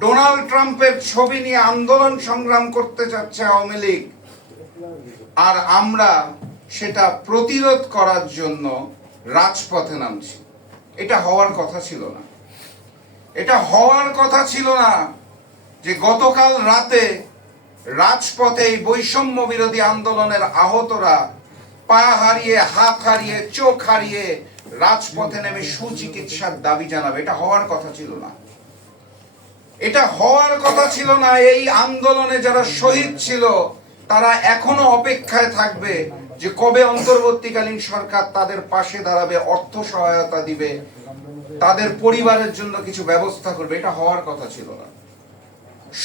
Donald ট্রাম্পের ছবি নিয়ে আন্দোলন সংগ্রাম করতে চাচ্ছে আওয়ামী লীগ। আর আমরা সেটা প্রতিরোধ করার জন্য রাজপথে নামছি। এটা হওয়ার কথা ছিল না। এটা হওয়ার কথা ছিল না যে গতকাল রাতে রাজপথে এই বৈষম্য বিরোধী আন্দোলনের আহতরা পা হারিয়ে, হাত হারিয়ে, চোখ হারিয়ে রাজপথে নেমে সুচিকিৎসার দাবি জানাবে। এটা হওয়ার কথা ছিল না। এটা হওয়ার কথা ছিল না, এই আন্দোলনে যারা শহীদ ছিল, তারা এখনও অপেক্ষায় থাকবে যে কবে অন্তর্বর্তীকালীন সরকার তাদের পাশে দাঁড়াবে, অর্থ সহায়তা দিবে, তাদের পরিবারের জন্য কিছু ব্যবস্থা করবে, এটা হওয়ার কথা ছিল না।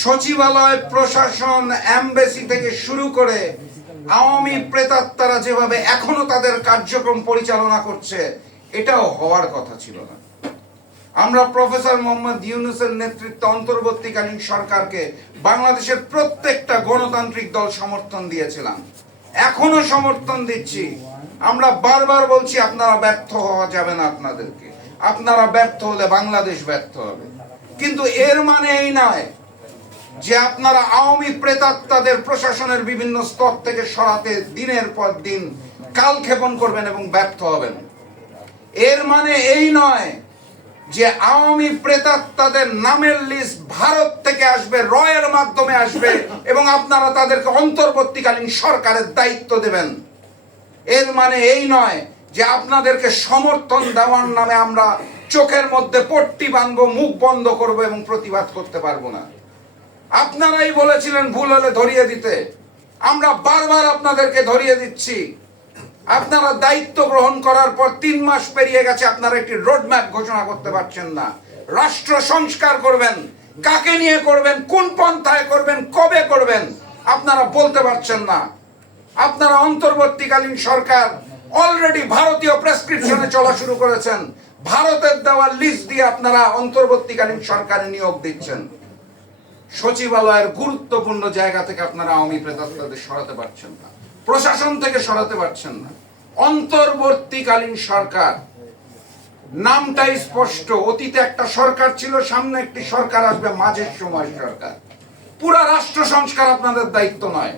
সচিবালয় প্রশাসন, এমবেসি থেকে শুরু করে আওয়ামী প্রেতাত্মারা যেভাবে এখনও তাদের কার্যক্রম পরিচালনা করছে, এটাও হওয়ার কথা ছিল না। আমরা প্রফেসর মোহাম্মদ ইউনুসের নেতৃত্বে অন্তর্বর্তীকালীন সরকারকে বাংলাদেশের প্রত্যেকটা গণতান্ত্রিক দল সমর্থন দিয়েছিলাম। এখনও সমর্থন দিচ্ছি। আমরা বারবার বলছি, আপনারা ব্যর্থ হওয়া যাবে না আপনাদেরকে। আপনারা ব্যর্থ হলে বাংলাদেশ ব্যর্থ হবে। কিন্তু এর মানে এই নয় যে আপনারা আওয়ামী প্রেতাত্মাদের প্রশাসনের বিভিন্ন স্তর থেকে সরাতে দিনের পর দিন কাল কালক্ষেপণ করবেন এবং ব্যর্থ হবেন। এর মানে এই নয় যে আওয়ামী প্রেতাত্মাদের নামের লিস্ট ভারত থেকে আসবে, রয়ের মাধ্যমে আসবে, এবং আপনারা তাদেরকে অন্তর্বর্তীকালীন সরকারের দায়িত্ব দেবেন। এর মানে এই নয় যে আপনাদেরকে সমর্থন দেওয়ার নামে আমরা চোখের মধ্যে পট্টি বাঁধবো, মুখ বন্ধ করব এবং প্রতিবাদ করতে পারব না। আপনারাই বলেছিলেন ভুল হলে ধরিয়ে দিতে। আমরা বারবার আপনাদেরকে ধরিয়ে দিচ্ছি। আপনারা দায়িত্ব গ্রহণ করার পর তিন মাস পেরিয়ে গেছে, আপনারা একটি রোডম্যাপ ঘোষণা করতে পারছেন না। রাষ্ট্র সংস্কার করবেন, কাকে নিয়ে করবেন, কোন পন্থায় করবেন, কবে করবেন, আপনারা বলতে পারছেন না। আপনারা অন্তর্বর্তীকালীন সরকার অলরেডি ভারতীয় প্রেসক্রিপশনে চলা শুরু করেছেন। ভারতের দেওয়া লিস্ট দিয়ে আপনারা অন্তর্বর্তীকালীন সরকারে নিয়োগ দিচ্ছেন। সচিবালয়ের গুরুত্বপূর্ণ জায়গা থেকে আপনারা আওয়ামী প্রেতাত্মাদের সরাতে পারছেন না। প্রশাসন থেকে সরাতে পারছেন না। অন্তর্বর্তীকালীন সরকার। নামটাই স্পষ্ট। অতীতে একটা সরকার ছিল, সামনে একটি সরকার আসবে, মাঝের সময় সরকার। পুরা রাষ্ট্র সংস্কার আপনাদের দায়িত্ব নয়।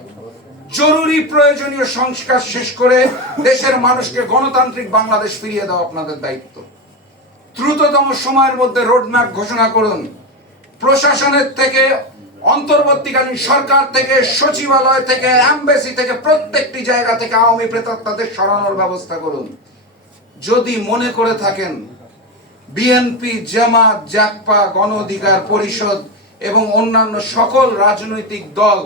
জরুরি প্রয়োজনীয় সংস্কার শেষ করে দেশের মানুষকে গণতান্ত্রিক বাংলাদেশ ফিরিয়ে দেওয়া আপনাদের দায়িত্ব। দ্রুততম সময়ের মধ্যে রোডম্যাপ ঘোষণা করুন। প্রশাসনের থেকে অন্তর্বর্তীকালীন সরকার থেকে, সচিবালয় থেকে অ্যাম্বাসি থেকে, প্রত্যেকটি জায়গা থেকে আওয়ামী প্রেতাত্মাদের সরানোর ব্যবস্থা করুন। যদি মনে করে থাকেন, বিএনপি, জামাত জাকপা গণ অধিকার পরিষদ এবং অন্যান্য সকল রাজনৈতিক দল,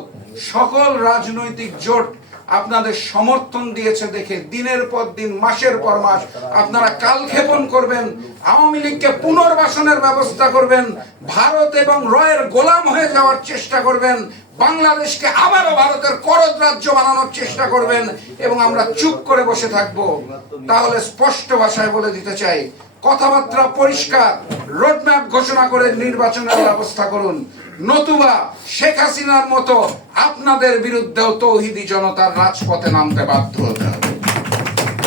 সকল রাজনৈতিক জোট আপনাদের সমর্থন দিয়েছে দেখে দিনের পর দিন, মাসের পর মাস আপনারা কাল কালক্ষেপণ করবেন, আওয়ামী লীগকে পুনর্বাসনের ব্যবস্থা করবেন, ভারত এবং রয়ের গোলাম হয়ে যাওয়ার চেষ্টা করবেন, বাংলাদেশকে আবারও ভারতের করদ রাজ্য বানানোর চেষ্টা করবেন এবং আমরা চুপ করে বসে থাকব। তাহলে স্পষ্ট ভাষায় বলে দিতে চাই, কথাবার্তা পরিষ্কার। রোডম্যাপ ঘোষণা করে নির্বাচনের ব্যবস্থা করুন। নতুবা শেখ হাসিনার মতো আপনাদের বিরুদ্ধেও তৌহিদি জনতার রাজপথে নামতে বাধ্য হতে হবে।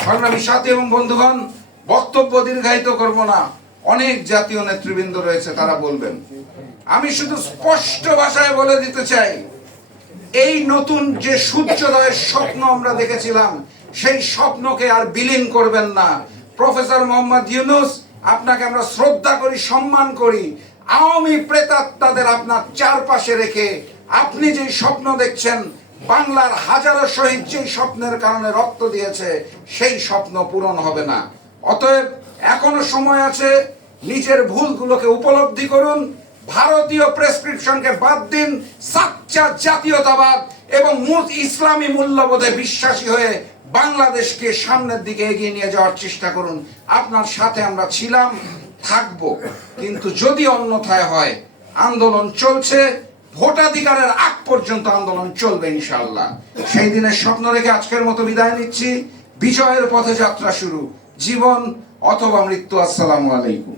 সংগ্রামী সাথী এবং বন্ধুগণ, বক্তব্য দীর্ঘায়িত করব না। অনেক জাতীয় নেতৃবৃন্দ রয়েছে, তারা বলবেন। আমি শুধু স্পষ্ট ভাষায় বলে দিতে চাই, এই নতুন যে সূর্যোদয়ের স্বপ্ন আমরা দেখেছিলাম, সেই স্বপ্নকে আর বিলীন করবেন না। প্রফেসর মোহাম্মদ ইউনুস আপনাকে আমরা শ্রদ্ধা করি, সম্মান করি। আওয়ামী প্রেতাত্মাদের আপনার চারপাশে রেখে আপনি যে স্বপ্ন দেখছেন, বাংলার হাজারো শহীদ যে স্বপ্নের কারণে রক্ত দিয়েছে, সেই স্বপ্ন পূরণ হবে না। অতএব এখনও সময় আছে, নিজের ভুলগুলোকে উপলব্ধি করুন, ভারতীয় প্রেসক্রিপশনকে বাদ দিন, সাচ্চা জাতীয়তাবাদ এবং মূল ইসলামী মূল্যবোধে বিশ্বাসী হয়ে বাংলাদেশকে সামনের দিকে এগিয়ে নিয়ে যাওয়ার চেষ্টা করুন। আপনার সাথে আমরা ছিলাম, থাকব। কিন্তু যদি অন্যথায় হয়, আন্দোলন চলছে, ভোটাধিকারের আগ পর্যন্ত আন্দোলন চলবে ইনশাল্লাহ সেই দিনের স্বপ্ন রেখে আজকের মতো বিদায় নিচ্ছি। বিজয়ের পথে যাত্রা শুরু। জীবন অথবা মৃত্যু, আসসালামু আলাইকুম।